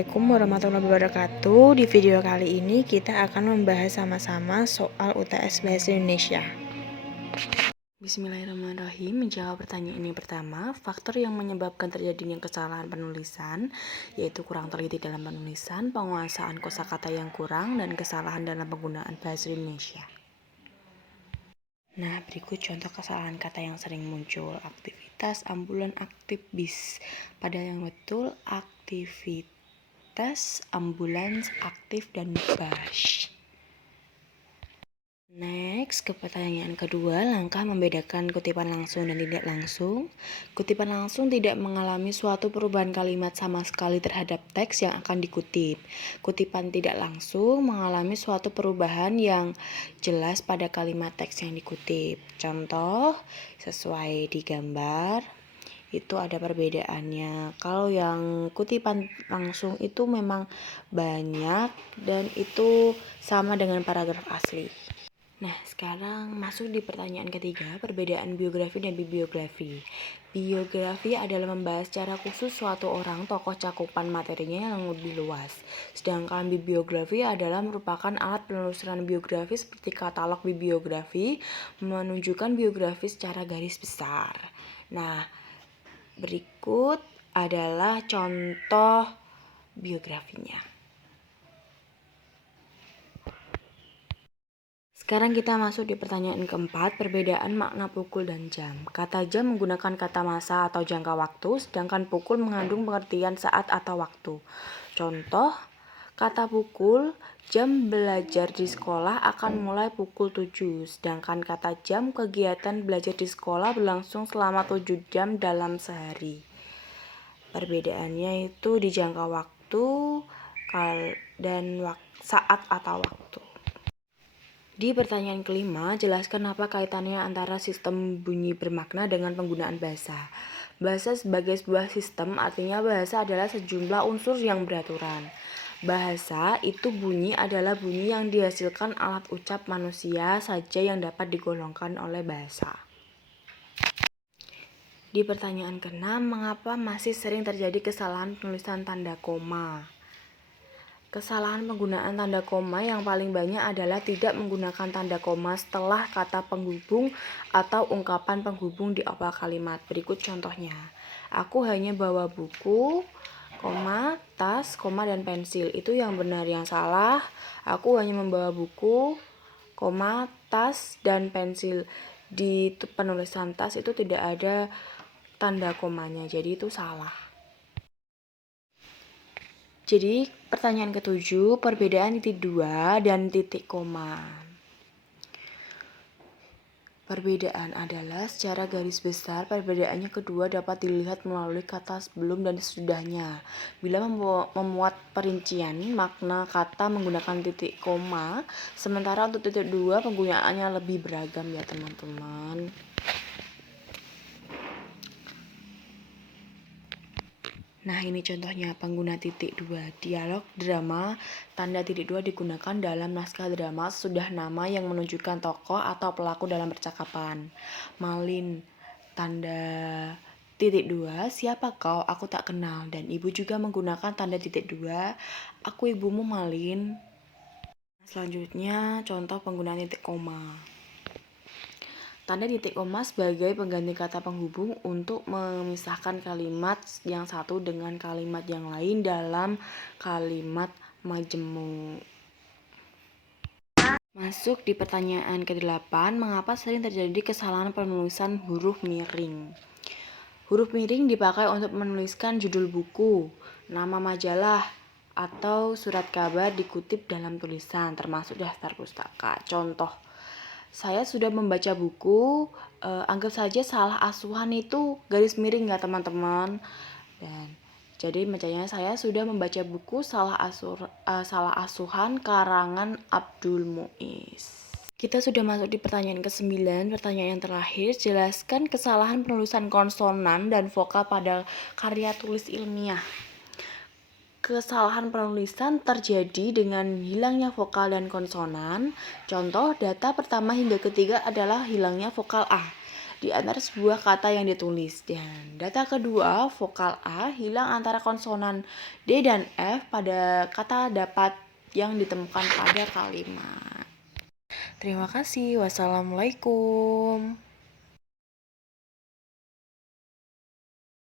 Assalamualaikum warahmatullahi wabarakatuh. Di video kali ini kita akan membahas sama-sama soal UTS Bahasa Indonesia. Bismillahirrahmanirrahim. Menjawab pertanyaan ini pertama, faktor yang menyebabkan terjadinya kesalahan penulisan yaitu kurang teliti dalam penulisan, penguasaan kosakata yang kurang, dan kesalahan dalam penggunaan bahasa Indonesia. Nah, berikut contoh kesalahan kata yang sering muncul. Aktivitas, ambulan, aktif, bis. Padahal yang betul aktivitas, ambulans, aktif, dan bus. Next, ke pertanyaan kedua, langkah membedakan kutipan langsung dan tidak langsung. Kutipan langsung tidak mengalami suatu perubahan kalimat sama sekali terhadap teks yang akan dikutip. Kutipan tidak langsung mengalami suatu perubahan yang jelas pada kalimat teks yang dikutip. Contoh, sesuai di gambar, itu ada perbedaannya. Kalau yang kutipan langsung itu memang banyak dan itu sama dengan paragraf asli. Nah, sekarang masuk di pertanyaan ketiga, perbedaan biografi dan bibliografi. Biografi adalah membahas secara khusus suatu orang, tokoh, cakupan materinya yang lebih luas. Sedangkan bibliografi adalah merupakan alat penelusuran biografi seperti katalog bibliografi, menunjukkan biografi secara garis besar. Nah, berikut adalah contoh biografinya. Sekarang kita masuk di pertanyaan keempat, perbedaan makna pukul dan jam. Kata jam menggunakan kata masa atau jangka waktu, sedangkan pukul mengandung pengertian saat atau waktu. Contoh, kata pukul, jam belajar di sekolah akan mulai pukul 7, sedangkan kata jam, kegiatan belajar di sekolah berlangsung selama 7 jam dalam sehari. Perbedaannya itu di jangka waktu dan saat atau waktu. Di pertanyaan kelima, jelaskan apa kaitannya antara sistem bunyi bermakna dengan penggunaan bahasa. Bahasa sebagai sebuah sistem artinya bahasa adalah sejumlah unsur yang beraturan. Bahasa itu bunyi adalah bunyi yang dihasilkan alat ucap manusia saja yang dapat digolongkan oleh bahasa. Di pertanyaan keenam, mengapa masih sering terjadi kesalahan penulisan tanda koma? Kesalahan penggunaan tanda koma yang paling banyak adalah tidak menggunakan tanda koma setelah kata penghubung atau ungkapan penghubung di awal kalimat. Berikut contohnya. Aku hanya bawa buku, koma, tas, koma, dan pensil. Itu yang benar. Yang salah, aku hanya membawa buku, koma, tas, dan pensil. Di penulisan tas itu tidak ada tanda komanya, jadi itu salah. Jadi pertanyaan ketujuh, perbedaan titik dua dan titik koma. Perbedaan adalah secara garis besar, perbedaannya kedua dapat dilihat melalui kata sebelum dan sesudahnya. Bila memuat perincian makna kata menggunakan titik koma, sementara untuk titik dua penggunaannya lebih beragam ya teman-teman. Nah, ini contohnya pengguna titik dua. Dialog drama tanda titik dua digunakan dalam naskah drama sesudah nama yang menunjukkan tokoh atau pelaku dalam percakapan. Malin tanda titik dua, siapa kau? Aku tak kenal. Dan ibu juga menggunakan tanda titik dua, aku ibumu Malin. Selanjutnya contoh penggunaan titik koma. Tanda titik koma sebagai pengganti kata penghubung untuk memisahkan kalimat yang satu dengan kalimat yang lain dalam kalimat majemuk. Masuk di pertanyaan ke-8, mengapa sering terjadi kesalahan penulisan huruf miring? Huruf miring dipakai untuk menuliskan judul buku, nama majalah, atau surat kabar dikutip dalam tulisan, termasuk daftar pustaka. Contoh, saya sudah membaca buku, anggap saja salah asuhan itu garis miring ya teman-teman. Dan jadi bacanya saya sudah membaca buku salah asuhan karangan Abdul Muiz. Kita sudah masuk di pertanyaan ke-9, pertanyaan yang terakhir, jelaskan kesalahan penulisan konsonan dan vokal pada karya tulis ilmiah. Kesalahan penulisan terjadi dengan hilangnya vokal dan konsonan. Contoh, data pertama hingga ketiga adalah hilangnya vokal A. di antara sebuah kata yang ditulis. Dan data kedua, vokal A hilang antara konsonan D dan F pada kata dapat yang ditemukan pada kalimat. Terima kasih. Wassalamualaikum.